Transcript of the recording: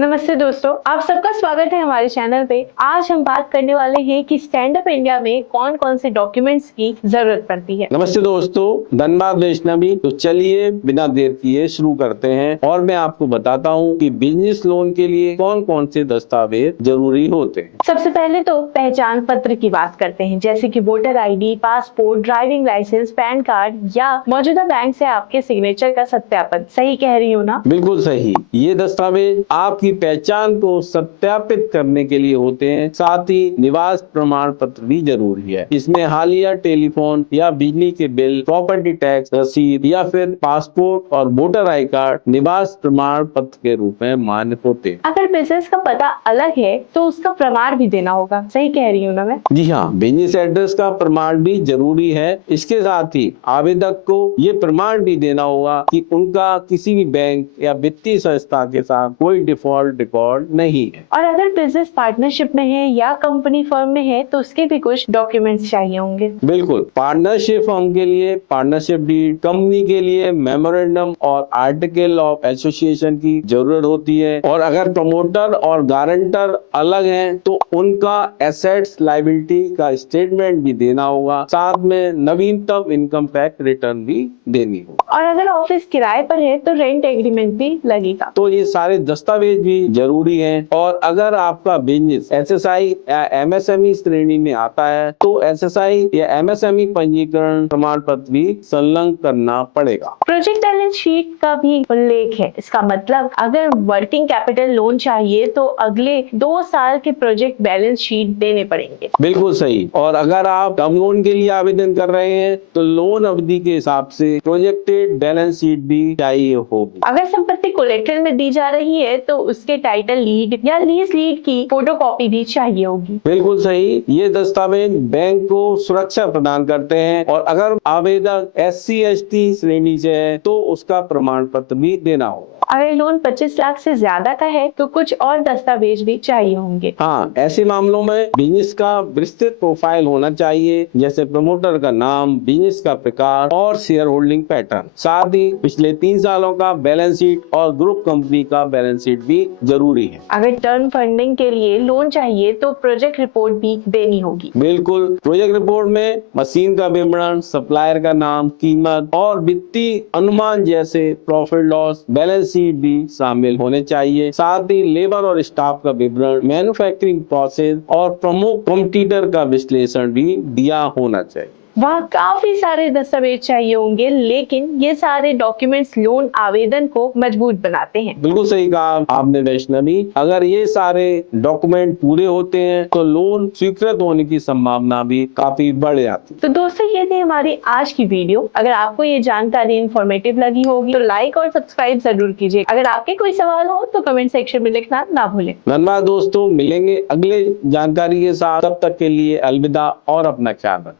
नमस्ते दोस्तों, आप सबका स्वागत है हमारे चैनल पे। आज हम बात करने वाले हैं कि स्टैंड अप इंडिया में कौन-कौन से डॉक्यूमेंट्स की जरूरत पड़ती है। नमस्ते दोस्तों, धन्यवाद वैष्णवी। तो चलिए बिना देर किए शुरू करते हैं और मैं आपको बताता हूँ कि बिजनेस लोन के लिए कौन कौन से दस्तावेज जरूरी होते हैं। सबसे पहले तो पहचान पत्र की बात करते हैं, जैसे कि voter ID, passport, driving licence, PAN card या मौजूदा बैंक से आपके सिग्नेचर का सत्यापन। सही कह रही हूँ ना? बिल्कुल सही। ये दस्तावेज आपकी पहचान को सत्यापित करने के लिए होते हैं। साथ ही निवास प्रमाण पत्र भी जरूरी है। इसमें हालिया टेलीफोन या बिजली के बिल, प्रॉपर्टी टैक्स रसीद या फिर पासपोर्ट और वोटर आई कार्ड निवास प्रमाण पत्र के रूप में मान्य होते हैं। अगर बिजनेस का पता अलग है तो उसका प्रमाण भी देना होगा। सही कह रही हूँ ना मैं? जी हाँ, बिजनेस एड्रेस का प्रमाण भी जरूरी है। इसके साथ ही आवेदक को ये प्रमाण भी देना होगा कि उनका किसी भी बैंक या वित्तीय संस्था के साथ कोई डिफॉल्ट रिकॉर्ड नहीं है। और अगर बिजनेस पार्टनरशिप में है या कंपनी फर्म में है तो उसके भी कुछ डॉक्यूमेंट्स चाहिए होंगे। बिल्कुल, पार्टनरशिप फर्म के लिए पार्टनरशिप डीड, कंपनी के लिए मेमोरेंडम और आर्टिकल ऑफ एसोसिएशन की जरूरत होती है। और अगर प्रमोटर और गारंटर अलग हैं तो उनका एसेट्स लायबिलिटी का स्टेटमेंट भी देना होगा। साथ में नवीनतम इनकम टैक्स रिटर्न भी देनी होगी। और अगर ऑफिस किराए पर है तो रेंट एग्रीमेंट भी लगेगा। तो ये सारे दस्तावेज भी जरूरी हैं। और अगर आपका बिजनेस एसएसआई या एमएसएमई श्रेणी में आता है तो एसएसआई या एमएसएमई पंजीकरण प्रमाण पत्र भी संलग्न करना पड़ेगा। प्रोजेक्ट बैलेंस शीट का भी उल्लेख है। इसका मतलब अगर वर्किंग कैपिटल लोन चाहिए तो अगले 2 साल के प्रोजेक्ट बैलेंस शीट देने पड़ेंगे। बिल्कुल सही। और अगर आप टर्म लोन के लिए आवेदन कर रहे हैं तो लोन अवधि के हिसाब से प्रोजेक्टेड बैलेंस शीट भी चाहिए होगी। अगर संपत्ति कोलेटरल में दी जा रही है तो उसके टाइटल लीड या लीज लीड की फोटोकॉपी भी चाहिए होगी। बिल्कुल सही। ये दस्तावेज बैंक को सुरक्षा प्रदान करते हैं। और अगर आवेदक SC/ST श्रेणी से है तो उसका प्रमाण पत्र भी देना होगा। अगर लोन 25 लाख से ज्यादा का है तो कुछ और दस्तावेज भी चाहिए होंगे। हाँ, ऐसे मामलों में बिजनेस का विस्तृत प्रोफाइल होना चाहिए, जैसे प्रमोटर का नाम, बिजनेस का प्रकार और शेयर होल्डिंग पैटर्न। साथ ही पिछले 3 सालों का बैलेंस शीट और ग्रुप कंपनी का बैलेंस शीट भी जरूरी है। अगर टर्म फंडिंग के लिए लोन चाहिए तो प्रोजेक्ट रिपोर्ट भी देनी होगी। बिल्कुल, प्रोजेक्ट रिपोर्ट में मशीन का विवरण, सप्लायर का नाम, कीमत और वित्तीय अनुमान जैसे प्रॉफिट लॉस बैलेंस भी शामिल होने चाहिए। साथ ही लेबर और स्टाफ का विवरण, मैन्युफैक्चरिंग प्रोसेस और प्रमुख कॉम्पिटिटर का विश्लेषण भी दिया होना चाहिए। वहाँ काफी सारे दस्तावेज चाहिए होंगे, लेकिन ये सारे डॉक्यूमेंट्स लोन आवेदन को मजबूत बनाते हैं। बिल्कुल सही कहा आपने वैष्णवी। अगर ये सारे डॉक्यूमेंट पूरे होते हैं तो लोन स्वीकृत होने की संभावना भी काफी बढ़ जाती है। तो दोस्तों, ये थी हमारी आज की वीडियो। अगर आपको ये जानकारी इन्फॉर्मेटिव लगी होगी तो लाइक और सब्सक्राइब जरूर कीजिए। अगर आपके कोई सवाल हो तो कमेंट सेक्शन में लिखना ना भूलें। धन्यवाद दोस्तों, मिलेंगे अगले जानकारी के साथ। तब तक के लिए अलविदा और अपना ख्याल रखें।